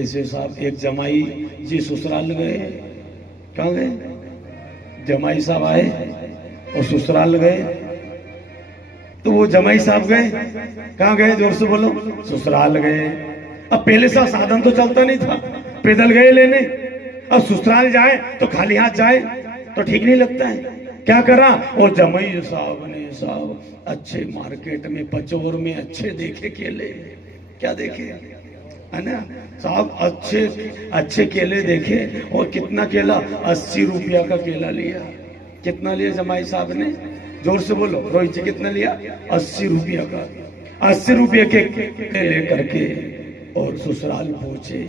जैसे साहब एक जमाई जी ससुराल गए। कहाँ गए? जमाई साहब आए और ससुराल गए। तो वो जमाई साहब गए, कहाँ गए? जोर से बोलो। ससुराल गए। अब पहले सा साधन तो चलता नहीं था, पैदल गए लेने। अब ससुराल जाए तो खाली हाथ जाए तो ठीक नहीं लगता है। क्या करा? और जमाई साहब ने साहब अच्छे मार्केट में पचोर में अच्छे देखे केले। क्या देखे? है ना साहब, अच्छे अच्छे केले देखे। और कितना केला? 80 रुपया का केला लिया। कितना लिया जमाई साहब ने? जोर से बोलो रोहित जी, कितना लिया? 80 रुपया का। 80 रुपये के केले करके और ससुराल पहुंचे,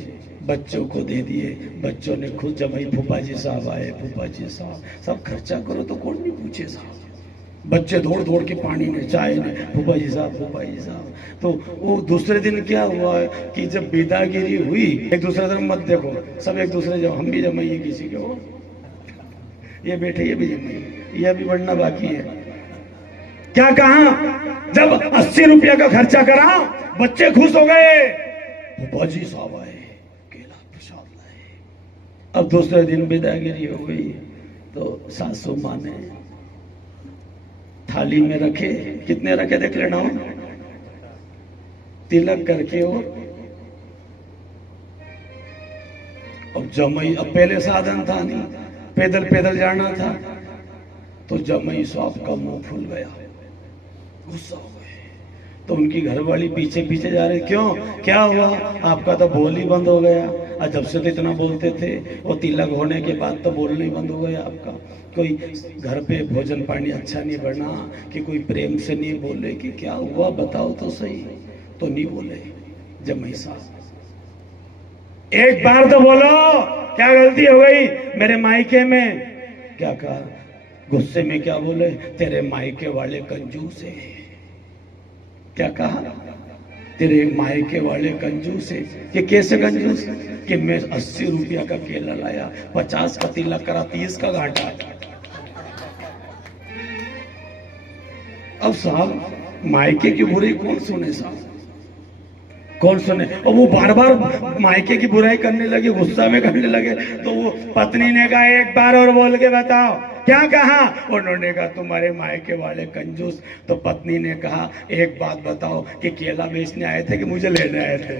बच्चों को दे दिए। बच्चों ने खुद, जमाई फूफा जी साहब आए, फूफा जी साहब सब खर्चा करो तो कौन नहीं पूछे साहब। बच्चे दौड़ दौड़ के पानी ने, चाय ने, फूफा जी साहब, फूफा जी साहब। तो वो दूसरे दिन क्या हुआ कि जब विदागिरी हुई, एक दूसरे तरफ मत देखो, सब एक दूसरे जब हम भी जमाइए किसी के। हो ये बैठे, ये भी जमाइए, ये भी बढ़ना बाकी है। क्या कहा? जब 80 रुपया का खर्चा करा, बच्चे खुश हो गए, फूफा जी साहब आए, केला प्रसाद लाए। अब दूसरे दिन विदागिरी हो गई तो सासू माँ ने थाली में रखे। कितने रखे देख लेना हो, तिलक करके हो। अब जमाई, अब पहले साधन था नहीं, पैदल पैदल जाना था। तो जमाई साहब का मुंह फूल गया, गुस्सा हो गए। तो उनकी घरवाली पीछे पीछे जा रही। क्यों? क्या हुआ? आपका तो बोल ही बंद हो गया। और जब से तो इतना बोलते थे, और तिलक होने के बाद तो बोलना ही बंद हो गया आपका। कोई घर पे भोजन पानी अच्छा नहीं बना, कि कोई प्रेम से नहीं बोले कि क्या हुआ बताओ तो सही। तो नहीं बोले जमाई साहब। एक बार तो बोलो, क्या गलती हो गई मेरे मायके में? क्या कहा? गुस्से में क्या बोले? तेरे मायके वाले कंजूस है। क्या कहा? तेरे मायके वाले कंजूस है। कि कैसे कंजूस? कि मैं 80 रुपया का केला लाया, 50 का तिलक करा, 30 का घाटा। अब साहब मायके की बुराई कौन सुने साहब? कौन सुने? और वो बार बार मायके की बुराई करने लगे, गुस्सा में करने लगे। तो वो पत्नी ने कहा, एक बार और बोल के बताओ। क्या कहा? उन्होंने कहा, तुम्हारे मायके वाले कंजूस। तो पत्नी ने कहा, एक बात बताओ कि केला बेचने आए थे कि मुझे लेने आए थे?